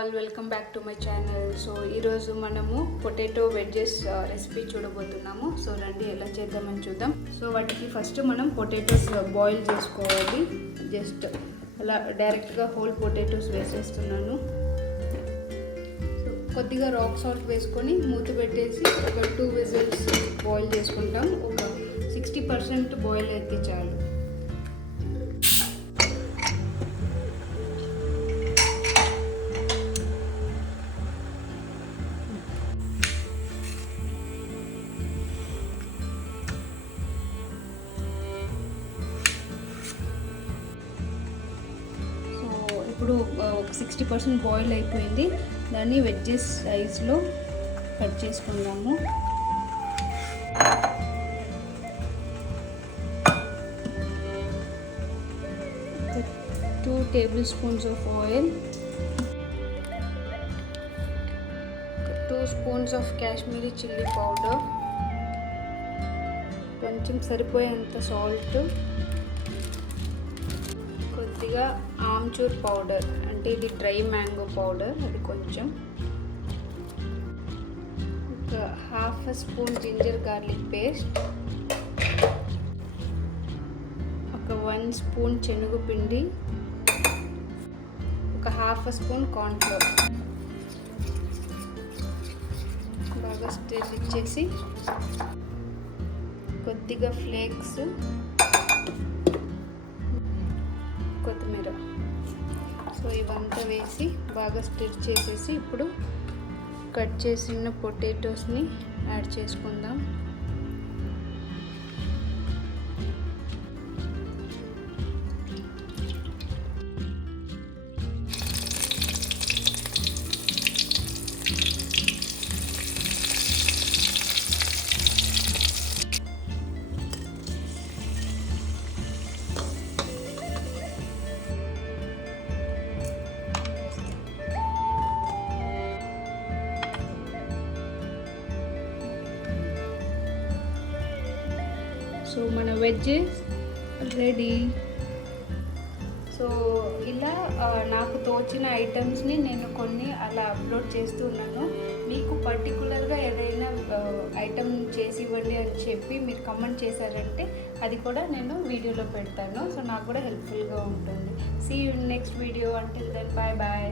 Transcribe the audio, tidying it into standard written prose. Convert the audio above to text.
All, welcome back to my channel. So ఈరోజు మనము potato wedges recipe చూడబోతున్నాము. సో రండి ఎలా చేద్దామని చూద్దాం. సో వాటికి ఫస్ట్ మనం పొటాటోస్ బాయిల్ చేసుకోవాలి. జస్ట్ అలా డైరెక్ట్గా హోల్ పొటాటోస్ వేసేస్తున్నాను. సో కొద్దిగా రాక్ సాల్ట్ వేసుకొని మూత పెట్టేసి ఒక 2 విజిల్స్ బాయిల్ చేసుకుంటాం. ఒక 60% బాయిల్ అయితే చాలు. ఇప్పుడు ఒక 60% బాయిల్ అయిపోయింది. దాన్ని వెడ్జెస్ సైజ్లో కట్ చేసుకుందాము. Two tablespoons of oil, 2 spoons of Kashmiri chilli powder, కొంచెం సరిపోయేంత సాల్ట్, కొద్దిగా ఆమ్చూర్ పౌడర్ అంటే ఇది డ్రై మ్యాంగో పౌడర్, అది కొంచెం, ఒక ½ స్పూన్ జింజర్ గార్లిక్ పేస్ట్, ఒక 1 స్పూన్ శనగపిండి, ఒక ½ స్పూన్ కార్న్ఫ్లోర్. బాగా స్టిర్ ఇచ్చేసి కొద్దిగా ఫ్లేక్స్, కొత్తిమీర, సో ఇవంతా వేసి బాగా స్టిర్ చేసేసి ఇప్పుడు కట్ చేసిన పొటాటోస్ని యాడ్ చేసుకుందాం. సో మన వెజ్జెస్ రెడీ. సో ఇలా నాకు తోచిన ఐటమ్స్ని నేను కొన్ని అలా అప్లోడ్ చేస్తున్నాను. మీకు పర్టికులర్గా ఏదైనా ఐటమ్ చేసి ఇవ్వండి అని చెప్పి మీరు కమెంట్ చేశారంటే అది కూడా నేను వీడియోలో పెడతాను. సో నాకు కూడా హెల్ప్ఫుల్గా ఉంటుంది. See you in next video. Until then, bye bye.